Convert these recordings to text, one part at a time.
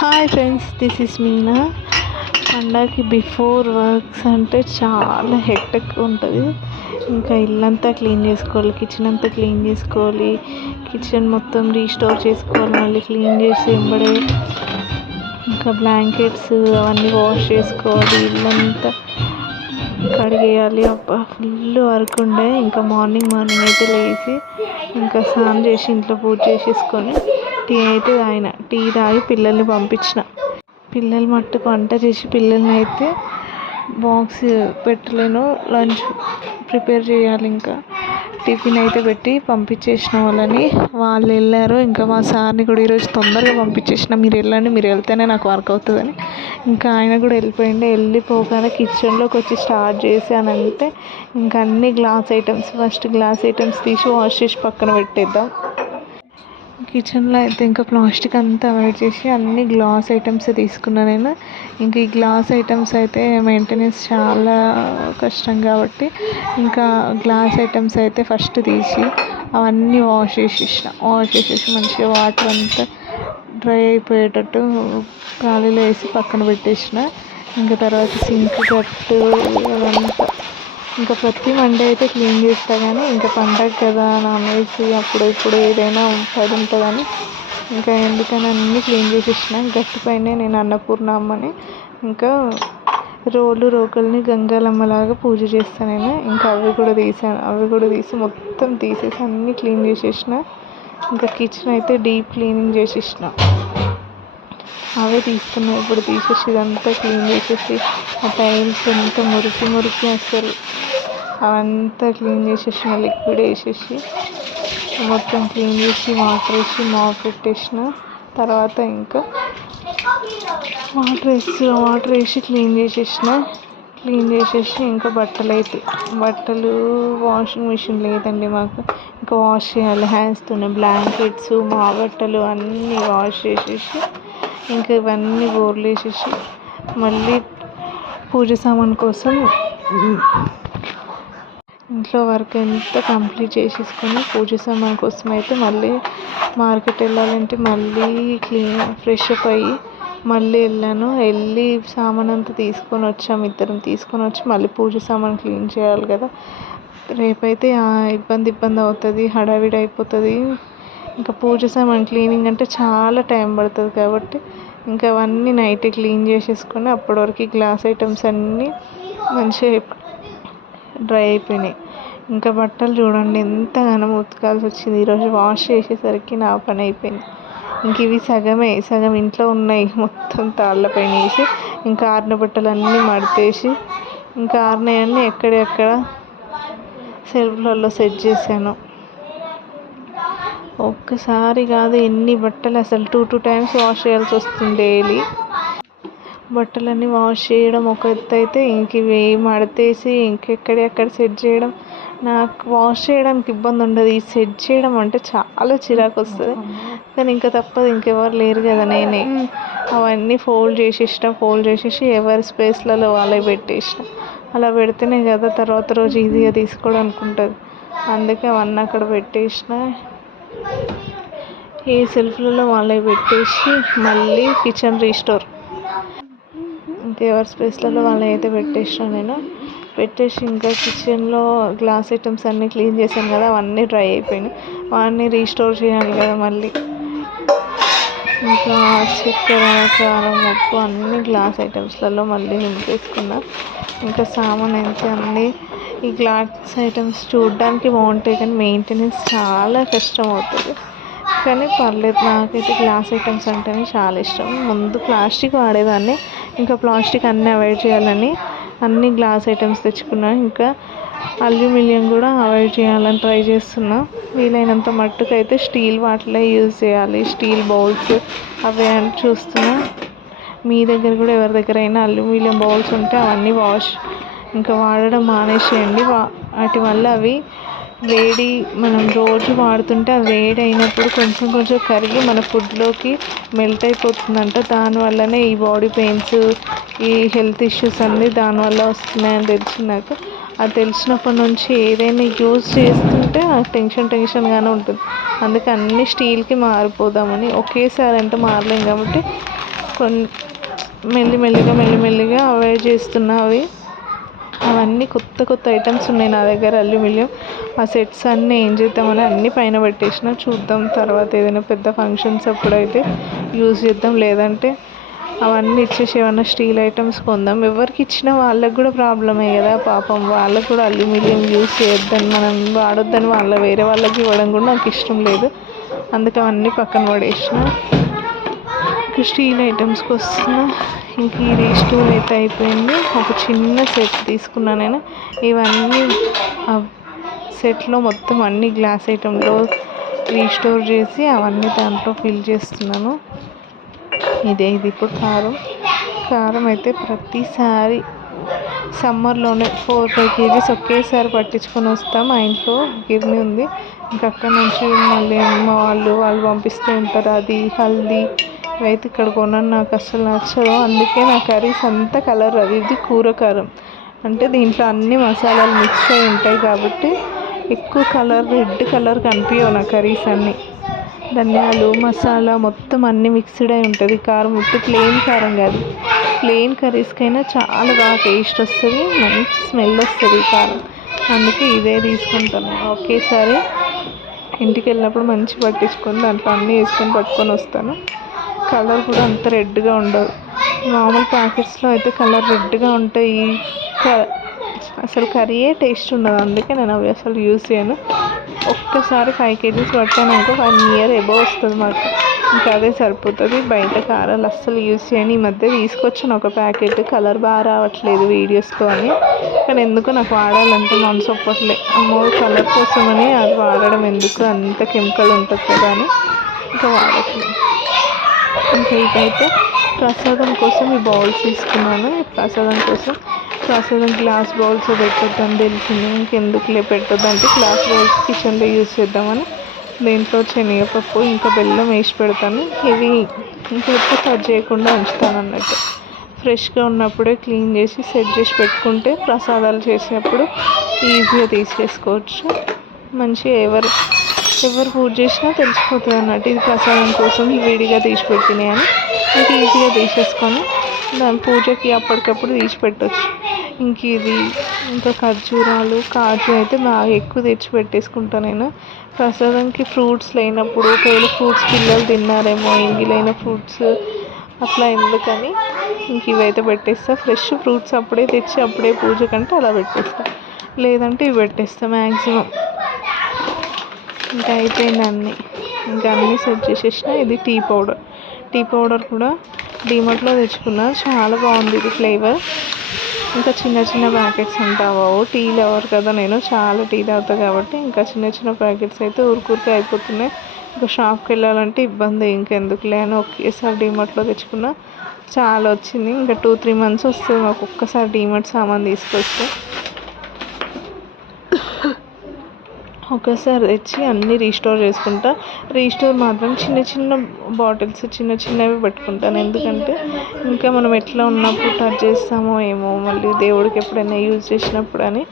Hi friends, this is Meena. పండగకి before works అంటే చాలా హెక్టిక్ ఉంటుంది. ఇంకా ఇల్లంతా క్లీన్ చేసుకోవాలి, కిచెన్ అంతా క్లీన్ చేసుకోవాలి, కిచెన్ మొత్తం రీస్టోర్ చేసుకోవాలి, మళ్ళీ క్లీన్ చేసి వెంబడే ఇంకా బ్లాంకెట్స్ అవన్నీ వాష్ చేసుకోవాలి, ఇల్లంతా కడిగేయాలి. అబ్బా ఫుల్ వర్క్ ఉండే. ఇంకా మార్నింగ్ అయితే లేచి ఇంకా స్నానం చేసి ఇంట్లో పూజ చేసేసుకొని టీ అయితే తాగిన. టీ తాగి పిల్లల్ని పంపించిన. పిల్లలు మట్టుకు వంట చేసి పిల్లల్ని అయితే బాక్స్ పెట్టలేను, లంచ్ ప్రిపేర్ చేయాలి. ఇంకా టిఫిన్ అయితే పెట్టి పంపించేసిన వాళ్ళని. వాళ్ళు వెళ్ళారు. ఇంకా మా సార్ని కూడా ఈరోజు తొందరగా పంపించేసిన. మీరు వెళ్ళండి, మీరు వెళ్తేనే నాకు వర్క్ అవుతుందని. ఇంకా ఆయన కూడా వెళ్ళిపోయిండే. వెళ్ళిపోగానే కిచెన్లోకి వచ్చి స్టార్ట్ చేశానంటే ఇంకా అన్ని glass items, first glass items తీసి వాష్ చేసి పక్కన పెట్టేద్దాం. కిచెన్లో అయితే ఇంకా ప్లాస్టిక్ అంతా అవాయిడ్ చేసి అన్ని గ్లాస్ ఐటమ్స్ తీసుకున్నాను నేను. ఇంక ఈ గ్లాస్ ఐటమ్స్ అయితే మెయింటెనెన్స్ చాలా కష్టం కాబట్టి ఇంకా గ్లాస్ ఐటమ్స్ అయితే ఫస్ట్ తీసి అవన్నీ వాష్ చేసేసి మంచిగా వాటర్ అంతా డ్రై అయిపోయేటట్టు గాలిలో వేసి పక్కన పెట్టేసిన. ఇంకా తర్వాత సింక్ గట్టు అదంతా ఇంకా ప్రతి మండే అయితే క్లీన్ చేస్తా. కానీ ఇంకా పండగ కదా, నాన్ వెజ్ అప్పుడు ఇప్పుడు ఏదైనా పడి ఉంటుందని ఇంకా ఎందుకని అన్నీ క్లీన్ చేసేసిన. గట్టి పైనే నేను అన్నపూర్ణ అమ్మని ఇంకా రోకల్ని గంగాలమ్మలాగా పూజ చేస్తాను నేను. ఇంకా అవి కూడా తీసి మొత్తం తీసేసి అన్నీ క్లీన్ చేసేసిన. ఇంకా కిచెన్ అయితే డీప్ క్లీనింగ్ చేసేసిన. అవే తీస్తున్నాయి ఇప్పుడు. తీసేసి ఇదంతా క్లీన్ చేసేసి ఆ టైల్స్ ఎంత మురికి అసలు అవంతా క్లీన్ చేసేసిన. లిక్విడ్ వేసేసి మొత్తం క్లీన్ చేసి వాటర్ వేసి మాప్ పెట్టేసిన. తర్వాత ఇంకా వాటర్ వేసి క్లీన్ చేసేసి ఇంకా బట్టలు వాషింగ్ మిషన్ లేదండి మాకు. ఇంకా వాష్ చేయాలి హ్యాండ్స్తోనే. బ్లాంకెట్స్, మా బట్టలు అన్నీ వాష్ చేసేసి ఇంకా ఇవన్నీ బోర్లు వేసేసి మళ్ళీ పూజ సామాన్ కోసం ఇంట్లో వర్క్ అంతా కంప్లీట్ చేసేసుకొని పూజ సామాన్ కోసం అయితే మళ్ళీ మార్కెట్ వెళ్ళాలంటే మళ్ళీ ఫ్రెష్ అప్ అయ్యి మళ్ళీ వెళ్ళి సామాన్ అంతా ఇద్దరం తీసుకొని వచ్చి మళ్ళీ పూజ సామాన్ క్లీన్ చేయాలి కదా. రేపైతే ఇబ్బంది అవుతుంది, హడావిడి అయిపోతుంది. ఇంకా పూజ సామాన్ క్లీనింగ్ అంటే చాలా టైం పడుతుంది కాబట్టి ఇంకా అవన్నీ నైట్ క్లీన్ చేసేసుకొని అప్పటి వరకు గ్లాస్ ఐటమ్స్ అన్నీ మంచిగా డ్రై అయిపోయినాయి. ఇంకా బట్టలు చూడండి ఎంతగానో ఉతకాల్సి వచ్చింది. ఈరోజు వాష్ చేసేసరికి నా పని అయిపోయింది. ఇంక ఇవి సగం ఇంట్లో ఉన్నాయి. మొత్తం తాళ్ళపైన వేసి ఇంకా ఆరిన బట్టలు అన్నీ మడతేసి ఇంకా ఆరినవన్నీ ఎక్కడెక్కడ సెల్ఫ్లలో సెట్ చేశాను. ఒక్కసారి కాదు ఎన్ని బట్టలు, అసలు 2 times వాష్ చేయాల్సి వస్తుంది డైలీ. బట్టలన్నీ వాష్ చేయడం ఒక ఎత్తు అయితే ఇంక ఇవి మడతేసి ఇంకెక్కడెక్కడ సెట్ చేయడం. నాకు వాష్ చేయడానికి ఇబ్బంది ఉండదు, ఈ సెట్ చేయడం అంటే చాలా చిరాకు వస్తుంది. కానీ ఇంకా తప్పదు, ఇంకెవరు లేరు కదా, నేనే అవన్నీ ఫోల్డ్ చేసేసి ఎవరి స్పేస్లలో వాళ్ళే పెట్టేసిన. అలా పెడితేనే కదా తర్వాత రోజు ఈజీగా తీసుకోవడానికి ఉంటుంది. అందుకే అవన్నీ అక్కడ పెట్టేసిన. ఈ సెల్ఫ్లలో వాళ్ళే పెట్టేసి మళ్ళీ కిచెన్ రీస్టోర్ ఇంకెవరి స్పేస్లలో వాళ్ళని అయితే పెట్టేసి ఇంకా కిచెన్లో గ్లాస్ ఐటమ్స్ అన్నీ క్లీన్ చేశాను కదా, అవన్నీ డ్రై అయిపోయినాయి. అవన్నీ రీస్టోర్ చేయాలి కదా మళ్ళీ. ఇంకా చక్కెర, కారం, ఉప్పు అన్నీ గ్లాస్ ఐటమ్స్లలో మళ్ళీ నింపేసుకున్నా. ఇంకా సామాన్ అయితే అన్నీ ఈ గ్లాస్ ఐటమ్స్ చూడడానికి బాగుంటాయి కానీ మెయింటెనెన్స్ చాలా కష్టం అవుతుంది. కానీ పర్లేదు, నాకైతే గ్లాస్ ఐటమ్స్ అంటేనే చాలా ఇష్టం. ముందు ప్లాస్టిక్ వాడేదాన్ని, ఇంకా ప్లాస్టిక్ అన్నీ అవాయిడ్ చేయాలని అన్ని గ్లాస్ ఐటమ్స్ తెచ్చుకున్నాను. ఇంకా అల్యూమినియం కూడా అవాయిడ్ చేయాలని ట్రై చేస్తున్నా. వీలైనంత మట్టుకు అయితే స్టీల్ వాటిలో యూజ్ చేయాలి, స్టీల్ బౌల్స్ అవే అని చూస్తున్నా. మీ దగ్గర కూడా ఎవరి దగ్గర అయినా అల్యూమినియం బౌల్స్ ఉంటే అవన్నీ ఇంకా వాడడం మానేసేయండి. వాటి వల్ల అవి మనం రోజు వాడుతుంటే అది వేడి అయినప్పుడు కొంచెం కరిగి మన ఫుడ్లోకి మెల్ట్ అయిపోతుందంట. దానివల్లనే ఈ బాడీ పెయిన్స్, ఈ హెల్త్ ఇష్యూస్ అన్నీ దానివల్ల వస్తున్నాయని తెలిసింది నాకు. అది తెలిసినప్పటి నుంచి ఏదైనా యూజ్ చేస్తుంటే టెన్షన్గానే ఉంటుంది. అందుకే అన్ని స్టీల్కి మారిపోదామని, ఒకేసారి అంటే మారలేం కాబట్టి మెల్లిమెల్లిగా అవాయిడ్ చేస్తున్నా. అవన్నీ కొత్త ఐటమ్స్ ఉన్నాయి నా దగ్గర అల్యూమినియం. ఆ సెట్స్ అన్నీ ఏం చేద్దామని అన్నీ పైన పెట్టేసిన. చూద్దాం తర్వాత ఏదైనా పెద్ద ఫంక్షన్స్ అప్పుడైతే యూజ్ చేద్దాం, లేదంటే అవన్నీ ఇచ్చేసి ఏమన్నా స్టీల్ ఐటమ్స్ కొందాం. ఎవరికి ఇచ్చినా వాళ్ళకి కూడా ప్రాబ్లమే కదా పాపం. వాళ్ళకు కూడా అల్యూమినియం యూజ్ చేయొద్దని, మనం వాడొద్దని వేరే వాళ్ళకి ఇవ్వడం కూడా నాకు ఇష్టం లేదు. అందుకే అవన్నీ పక్కన పడేసిన. ఇంకా స్టీల్ ఐటమ్స్కి వస్తున్నా. ఇంక ఈ రీస్టోర్ అయితే అయిపోయింది. ఒక చిన్న సెట్ తీసుకున్నాను నేను. ఇవన్నీ సెట్లో మొత్తం అన్ని గ్లాస్ ఐటెంలో రీస్టోర్ చేసి అవన్నీ దాంట్లో ఫిల్ చేస్తున్నాను. ఇది ఇప్పుడు కారం అయితే ప్రతిసారి సమ్మర్లోనే 4-5 kgs ఒకేసారి పట్టించుకొని వస్తాం. మా ఇంట్లో గిర్నీ ఉంది. ఇంకా అక్కడ నుంచి మళ్ళీ అమ్మ వాళ్ళు పంపిస్తూ ఉంటారు. అది హల్దీ ఇవైతే ఇక్కడ కొనను, నాకు అసలు నచ్చదు. అందుకే నా కర్రీస్ అంతా కలర్ ఇది కూర కారం అంటే దీంట్లో అన్ని మసాలాలు మిక్స్ అయి ఉంటాయి కాబట్టి ఎక్కువ రెడ్ కలర్ కనిపించవు నా కర్రీస్ అన్నీ. ధనియాలు మసాలా మొత్తం అన్నీ మిక్స్డ్ అయి ఉంటుంది. కారం ఉట్టి ప్లెయిన్ కారం కాదు, ప్లెయిన్ కర్రీస్కైనా చాలా బాగా టేస్ట్ వస్తుంది, మంచి స్మెల్ వస్తుంది ఈ కారం. అందుకే ఇదే తీసుకుంటాను. ఒకేసారి ఇంటికి వెళ్ళినప్పుడు మంచి పట్టించుకొని దాంట్లో అన్నీ వేసుకొని పట్టుకొని వస్తాను. కలర్ కూడా అంత రెడ్గా ఉండదు. మామూలు ప్యాకెట్స్లో అయితే కలర్ రెడ్గా ఉంటాయి. అసలు కర్రీయే టేస్ట్ ఉండదు. అందుకే నేను అవి అసలు యూజ్ చేయను. ఒక్కసారి 5 kgs పట్టాను అనుకో 1 year ఎబో వస్తుంది మాకు. ఇంకా అదే సరిపోతుంది. బయట కారాలు అస్సలు యూజ్ చేయను. ఈ మధ్య తీసుకొచ్చాను ఒక ప్యాకెట్, కలర్ బాగా రావట్లేదు వీడియోస్లో అని. కానీ ఎందుకు నాకు వాడాలంటే మనసు ఒప్పట్లే. అమ్మో కలర్ కోసమని అది వాడడం ఎందుకు, అంత కెమికల్ ఉంటుంది కదా అని ఇంకా వాడట్లేదు. ఇంకా ఇదైతే ప్రసాదం కోసం ఈ బౌల్స్ తీసుకున్నాను. ప్రసాదం గ్లాస్ బౌల్స్ పెట్టొద్దని తెలిసింది. ఇంకెందుకులే పెట్టొద్దంటే గ్లాస్ బౌల్స్ కిచెన్లో యూజ్ చేద్దామని దీంట్లో శనగపప్పు ఇంకా బెల్లం వేసి పెడతాను. ఇవి ఇంకా ఎప్పుడు కట్ చేయకుండా ఉంచుతాను అన్నట్టు. ఫ్రెష్గా ఉన్నప్పుడే క్లీన్ చేసి సెట్ చేసి పెట్టుకుంటే ప్రసాదాలు చేసేటప్పుడు ఈజీగా తీసేసుకోవచ్చు. మంచిగా ఎవరు పూజ చేసినా తెలిసిపోతుంది అన్నట్టు. ఇది ప్రసాదం కోసం విడిగా తీసి పెట్టినాయి అని ఇంకా ఈజీగా తీసేసుకొని దాని పూజకి అప్పటికప్పుడు తీసి పెట్టవచ్చు. ఇంకా ఖర్జూరాలు కాజు అయితే బాగా ఎక్కువ తెచ్చి పెట్టేసుకుంటాను నేను. ప్రసాదంకి ఫ్రూట్స్ లేనప్పుడు ఒకవేళ ఫ్రూట్స్ పిల్లలు తిన్నారేమో ఎంగిలైన ఫ్రూట్స్ అట్లా ఎందుకని ఇంక ఇవైతే పెట్టేస్తా. ఫ్రెష్ ఫ్రూట్స్ అప్పుడే తెచ్చి అప్పుడే పూజ కంటే అలా పెట్టేస్తా, లేదంటే ఇవి పెట్టేస్తా మ్యాక్సిమం. ఇంకా అయిపోయింది ఇంకా అన్నీ సెట్ చేసేసిన. ఇది టీ పౌడర్ కూడా డీమార్ట్లో తెచ్చుకున్నా, చాలా బాగుంది ఇది ఫ్లేవర్. ఇంకా చిన్న ప్యాకెట్స్ ఉంటావు. టీ లవర్ కదా నేను, చాలా టీ తాగుతా కాబట్టి ఇంకా చిన్న ప్యాకెట్స్ అయితే ఊరికే అయిపోతున్నాయి. ఇంకా షాప్కి వెళ్ళాలంటే ఇబ్బంది, ఇంకెందుకులే అని ఒకేసారి డీమార్ట్లో తెచ్చుకున్నా. చాలా వచ్చింది. ఇంకా 2-3 months వస్తుంది మాకు ఒక్కసారి డీమార్ట్ సామాన్ తీసుకొస్తే. ఒకసారి తెచ్చి అన్నీ రీస్టోర్ చేసుకుంటా. రీస్టోర్ మాత్రం చిన్న బాటిల్స్ చిన్నవి పెట్టుకుంటాను. ఎందుకంటే ఇంకా మనం ఎట్లా ఉన్నప్పుడు టచ్ చేస్తామో ఏమో, మళ్ళీ దేవుడికి ఎప్పుడైనా యూజ్ చేసినప్పుడు అని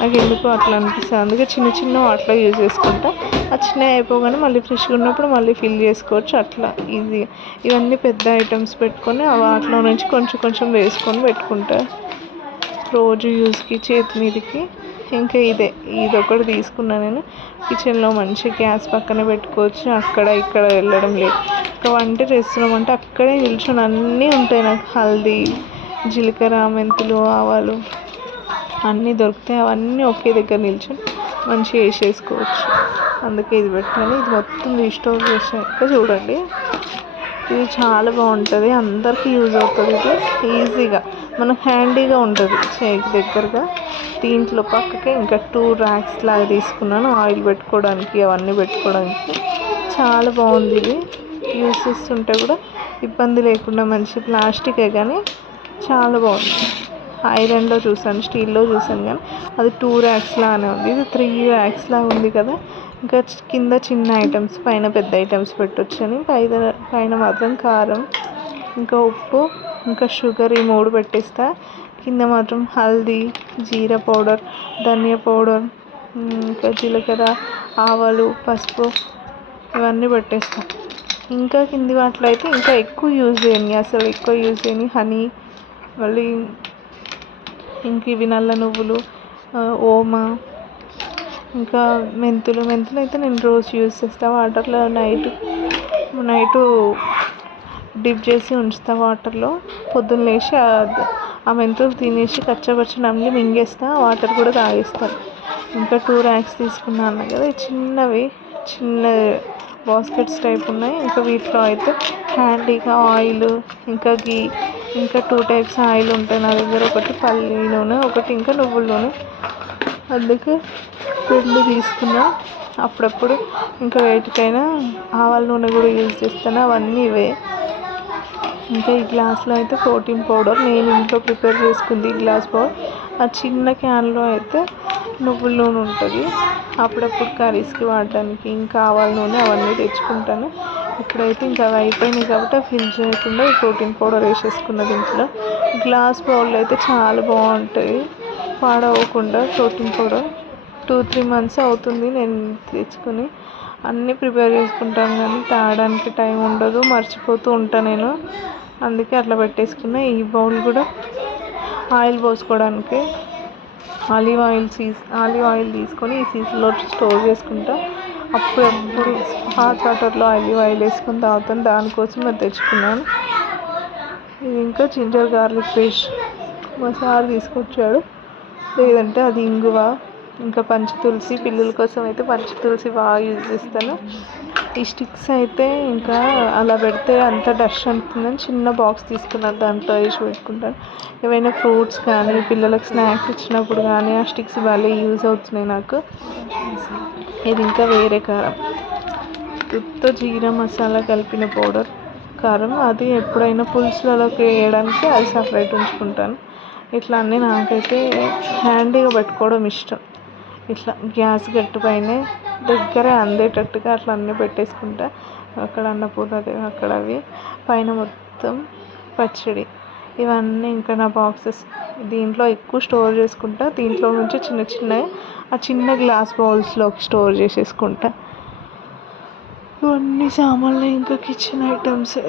నాకు ఎందుకో అట్లా అనిపిస్తుంది. అందుకే చిన్న వాటిలో యూజ్ చేసుకుంటా. ఆ చిన్నవి అయిపోగానే మళ్ళీ ఫ్రెష్గా ఉన్నప్పుడు మళ్ళీ ఫిల్ చేసుకోవచ్చు అట్లా ఈజీ. ఇవన్నీ పెద్ద ఐటమ్స్ పెట్టుకొని ఆ వాటిలో నుంచి కొంచెం వేసుకొని పెట్టుకుంటా రోజు యూజ్కి చేతి మీదకి. ఇంకా ఇది ఒకటి తీసుకున్నాను నేను. కిచెన్లో మంచి గ్యాస్ పక్కన పెట్టుకోవచ్చు, అక్కడ ఇక్కడ వెళ్ళడం లేదు. ఇంకా వంట చేస్తున్నామంటే అక్కడే నిల్చొని అన్నీ ఉంటాయి. నాకు హల్దీ, జీలకర్ర, మెంతులు, ఆవాలు అన్నీ దొరుకుతాయి. అవన్నీ ఒకే దగ్గర నిల్చొని మంచిగా వేసేసుకోవచ్చు. అందుకే ఇది పెట్టాను. ఇది మొత్తం రీస్టోర్ చేసాక చూడండి, ఇది చాలా బాగుంటుంది, అందరికీ యూజ్ అవుతుంది. ఇది ఈజీగా మనకు హ్యాండీగా ఉంటుంది, చేయికి దగ్గరగా. దీంట్లో పక్కకే ఇంకా 2 racks లాగా తీసుకున్నాను, ఆయిల్ పెట్టుకోవడానికి అవన్నీ పెట్టుకోవడానికి. చాలా బాగుంది ఇది, యూజ్ చేస్తుంటే కూడా ఇబ్బంది లేకుండా. మంచి ప్లాస్టికే కానీ చాలా బాగుంది. ఐరన్లో చూసాను, స్టీల్లో చూసాను కానీ అది 2 racks లాగానే ఉంది. ఇది 3 racks లాగా ఉంది కదా. ఇంకా కింద చిన్న ఐటమ్స్, పైన పెద్ద ఐటమ్స్ పెట్టొచ్చు అని. పైన మాత్రం కారం, ఇంకా ఉప్పు, ఇంకా షుగర్, ఈ 3 పెట్టేస్తా. కింద మాత్రం హల్దీ, జీరా పౌడర్, ధనియా పౌడర్, ఇంకా జీలకర్ర, ఆవాలు, పసుపు ఇవన్నీ పెట్టేస్తా. ఇంకా కింది వాటిలో అయితే ఇంకా ఎక్కువ యూజ్ చేయని, అసలు ఎక్కువ యూజ్ చేయని హనీ, మళ్ళీ ఇంక ఇవి నల్ల నువ్వులు, ఓమా, ఇంకా మెంతులు అయితే నేను రోజు యూజ్ చేస్తాను. వాటర్లో నైటు డిప్ చేసి ఉంచుతా వాటర్లో. పొద్దున్న లేచి ఆ మెంతులు తినేసి కచ్చపచ్చి నమిలి మింగేస్తా, వాటర్ కూడా తాగేస్తాను. ఇంకా 2 ర్యాక్స్ తీసుకున్నాను కదా, చిన్న బాస్కెట్స్ టైప్ ఉన్నాయి. ఇంకా వీటిలో అయితే హ్యాండీగా ఆయిల్, ఇంకా గీ, ఇంకా 2 టైప్స్ ఆయిల్ ఉంటాయి నా దగ్గర. ఒకటి పల్లి నూనె, ఒకటి ఇంకా నువ్వుల నూనె. అందుకే 2 తీసుకున్నా. అప్పుడప్పుడు ఇంకా వేటికైనా ఆవాల నూనె కూడా యూజ్ చేస్తాను. అవన్నీ ఇవే. ఇంకా ఈ గ్లాస్లో అయితే ప్రోటీన్ పౌడర్ నేను ఇంట్లో ప్రిపేర్ చేసుకుంది. ఈ గ్లాస్ పౌడర్. ఆ చిన్న క్యాన్లో అయితే నువ్వుల నూనె ఉంటుంది. అప్పుడప్పుడు కర్రీస్కి వాడడానికి ఇంకా ఆవాల నూనె అవన్నీ తెచ్చుకుంటాను. ఇప్పుడైతే ఇంకా అవి అయిపోయినాయి కాబట్టి అవి ఫిల్ చేయకుండా ఈ ప్రోటీన్ పౌడర్ వేసేసుకున్న దీంట్లో. గ్లాస్ బౌల్ అయితే చాలా బాగుంటాయి, పాడవకుండా. ప్రోటీన్ పౌడర్ 2-3 మంత్స్ అవుతుంది నేను తెచ్చుకొని. అన్నీ ప్రిపేర్ చేసుకుంటాను కానీ తాగడానికి టైం ఉండదు, మర్చిపోతూ ఉంటాను నేను. అందుకే అట్లా పెట్టేసుకున్నా. ఈ బౌల్ కూడా ఆయిల్ పోసుకోవడానికి ఆలివ్ ఆయిల్ తీసుకొని ఈ సీసాలో స్టోర్ చేసుకుంటా. అప్పుడప్పుడు హాట్ వాటర్లో ఆయిల్ వేసుకొని తాగుతాను. దానికోసం అది తెచ్చుకున్నాను. ఇది ఇంకా జింజర్ గార్లిక్ పేస్ట్ మా సార్ తీసుకొచ్చాడు. లేదంటే అది ఇంగువ, ఇంకా పంచ తులసి. పిల్లల కోసం అయితే పంచ తులసి బాగా యూజ్ చేస్తాను. ఈ స్టిక్స్ అయితే ఇంకా అలా పెడితే అంత డస్ట్ అంటుందని చిన్న బాక్స్ తీసుకున్నాను, దాంట్లో వేసి పెట్టుకుంటాను. ఏవైనా ఫ్రూట్స్ కానీ పిల్లలకు స్నాక్స్ ఇచ్చినప్పుడు కానీ ఆ స్టిక్స్ భలే యూజ్ అవుతున్నాయి నాకు. ఇది ఇంకా వేరే కారం, ఉత్త జీరా మసాలా కలిపిన పౌడర్ కారం. అది ఎప్పుడైనా పులుసులలోకి వేయడానికి అది సపరేట్ ఉంచుకుంటాను. ఇట్లా అన్నీ నాకైతే హ్యాండీగా పెట్టుకోవడం ఇష్టం. ఇట్లా గ్యాస్ గట్టు పైనే దగ్గరే అందేటట్టుగా అట్లా అన్నీ పెట్టేసుకుంటా. అక్కడ అన్నపూర్ణదేవి, అక్కడ అవి, పైన మొత్తం పచ్చడి. ఇవన్నీ ఇంకా నా బాక్సెస్ దీంట్లో ఎక్కువ స్టోర్ చేసుకుంటా. దీంట్లో నుంచి ఆ చిన్న గ్లాస్ బౌల్స్లోకి స్టోర్ చేసేసుకుంటా. ఇవన్నీ సామాన్లు ఇంకా కిచెన్ ఐటమ్సే.